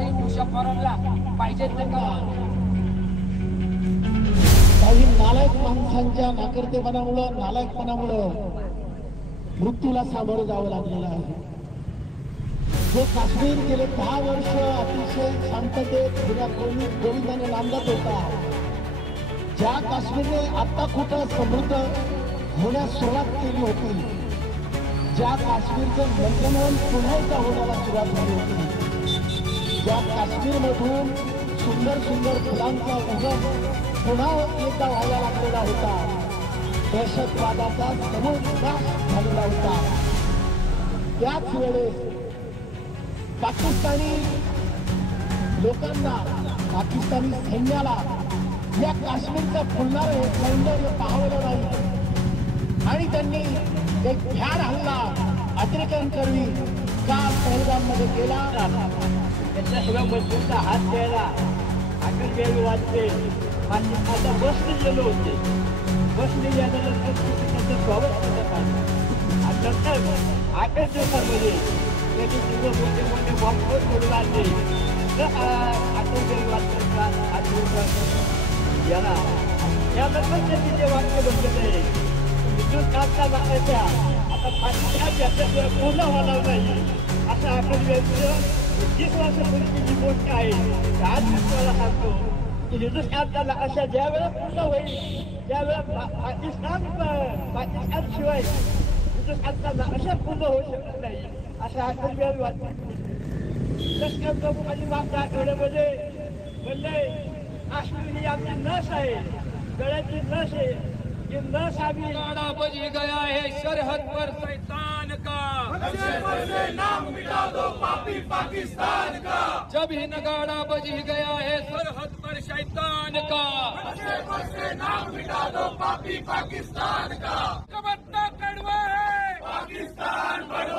काही मुसाफरांना पाहिजे ते का काही नालायक माणसांच्या नाकर्तेपणामुळं नालायकपणामुळं मृत्यूला सामोरं जावं लागलेलं आहे. जो काश्मीर गेले 10 वर्ष अतिशय शांततेत गोविंदाने नांदत होता, ज्या काश्मीरने आता कुठं समृद्ध होण्यास सुरुवात केली होती, ज्या काश्मीरचं नंदनवन पुन्हा एकदा होण्याला सुरुवात झाली होती, ज्या काश्मीरमधून सुंदर सुंदर फुलांचा उगम पुन्हा एकदा व्हायला लागलेला होता, दहशतवादाचा समूळ नाश झालेला होता, त्याच वेळेस पाकिस्तानी लोकांना, पाकिस्तानी सैन्याला या काश्मीरचं फुलणारे सौंदर्य पाहवलं नाही आणि त्यांनी एक भ्याड हल्ला अतिरेक्यांकरवी काल पहलगाममध्ये केला. त्याच्या सगळ्या मजबूरचा हात द्यायला अटल बिहारी वाजपेयी आता बसने गेले होते. बसने गेल्यानंतर त्याचं स्वागत करण्यात आलं आणि नंतर 8 दिवसांमध्ये त्याचे तिथं मोठे मोठे बॉम्बवर सोडून आणले. अटल बिहारी वाजपेयी याला त्यानंतर त्यांनी ते वाक्य बघितलं आहे, विद्युत काढता लागायच्या आता पाकिस्तान पूर्ण होणार नाही असं अटल बिहारीचं 30 वर्षापूर्वीची जी गोष्ट आहे. आज मी तुम्हाला सांगतो की विद्युत काढता अशा ज्या वेळेला पूर्ण होईल त्यावेळेला पाकिस्तान शिवाय विद्युत काढता अशा पूर्ण होऊ शकत नाही असं अटल बिहारी वाजपेयी लष्कर प्रमुखांनी मागच्या आठवड्यामध्ये म्हणले, काश्मीर ही आमची नस आहे, गळ्याची नस आहे, ये नस आम्ही नगाड़ा बज गया है सरहद पर शैतान का, से नाम मिटा दो पापी पाकिस्तान का। जब ही नगाड़ा बज गया है सरहद पर शैतान का, से नाम मिटा दो पापी पाकिस्तान का। कबत्ता कड़वा है पाकिस्तान